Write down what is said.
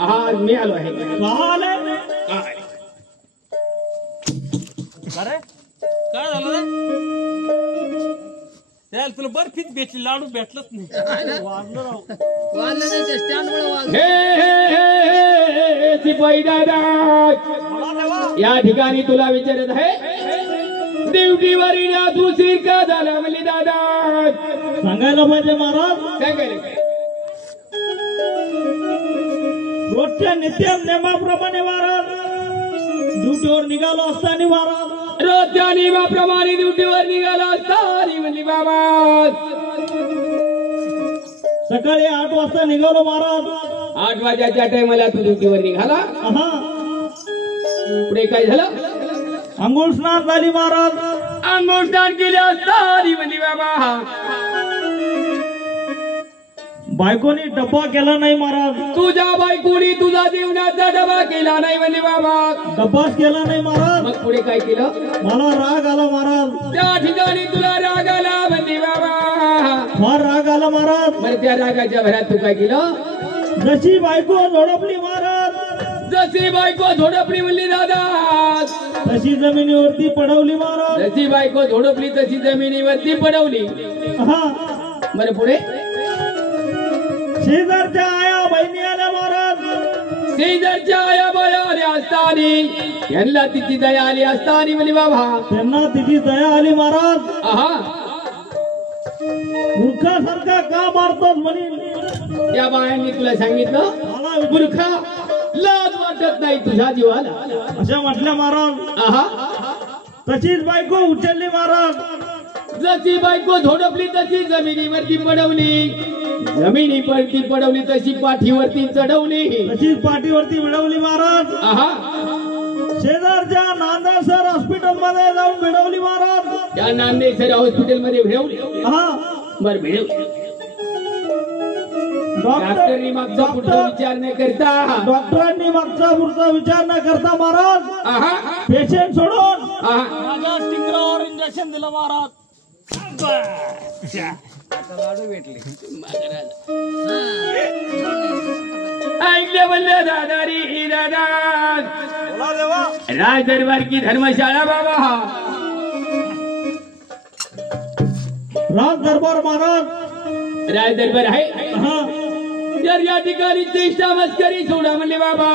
हा मी आलो आहे. अरे काय झालं रे? त्याला तुला बर्फीच भेटली, लाडू भेटलंच नाही. वाजलं राव. वाजलं नाही ते स्टँड मुळे वाजलं. हे शिपाई दादा, या ठिकाणी तुला विचारत आहे, ड्युटीवरील दुसरी का झाला म्हणली दादा? सांगायला पाहिजे महाराज. सांगायला रोजच्या नित्य नियमाप्रमाणे महाराज ड्युटीवर निघालो असताना महाराज, रोजच्या नियमाप्रमाणे ड्युटीवर निघाला असताना म्हणली बाबा, सकाळी 8 वाजता निघालो महाराज. 8 वाजाच्या टायमाला तू ड्युटीवर निघाला. हा, पुढे काय झालं? अंघोळ स्नान झाली महाराज. अंघोळ स्नान केले असताना म्हणली बाबा, बायकोनी डब्बा केला नाही महाराज. तुझ्या बायकोनी तुझा जेवणाचा डबा केला नाही म्हणली बाबा. डब्बाच केला नाही महाराज. मग पुढे काय केलं? मला राग आला महाराज. त्या ठिकाणी तुला राग आला म्हणली बाबा. फार राग आला महाराज. बरं, त्या रागाच्या भरात तू काय केलं? जशी बायको झोडपली महाराज, जशी बायको झोडपली म्हणली दादा, तशी जमिनीवरती पडवली महाराज. जशी बायको झोडपली तशी जमिनीवरती पडवली. हा, बरं, पुढे? शेजारच्या आया बहिणी आल्या महाराज. शेजारच्या आया बाया आल्या असताना यांना तिची दया आली असताना म्हणली बाबा, त्यांना तिची दया आली महाराज. आहा, मूर्खासारखा का मारतोस म्हणे. त्या बायांनी तुला सांगितलं, मला मूर्खा, लाज वाटत नाही तुझ्या जीवाला, अशा म्हटल्या महाराज. आहा, तशीच बायको उचलली महाराज. जशी बायको झोडपली तशी जमिनीवरती पडवली. जमिनीवरती पडवली तशी पाठीवरती चढवली. तशीच पाठीवरती मिळवली महाराज. आहा, शेजारच्या नांदेसर हॉस्पिटल मध्ये जाऊन मिळवली महाराज. त्या नांदेसर हॉस्पिटल मध्ये भिडवली. हा, बर, भिडवली. डॉक्टरांनी मागचा पुढचा विचार न करता, डॉक्टरांनी मागचा पुढचा विचार न करता महाराज, आहा, पेशंट सोडून आहा, माझ्या स्टिंगरावर इंजेक्शन दिलं महाराज. ऐकले म्हणले दादा रे दादा, राज दरबार की धर्मशाळा बाबा. राज दरबार महाराज. राज दरबार आहे. हा, तर या ठिकाणी चेष्टा मस्करी सोडा म्हणले बाबा.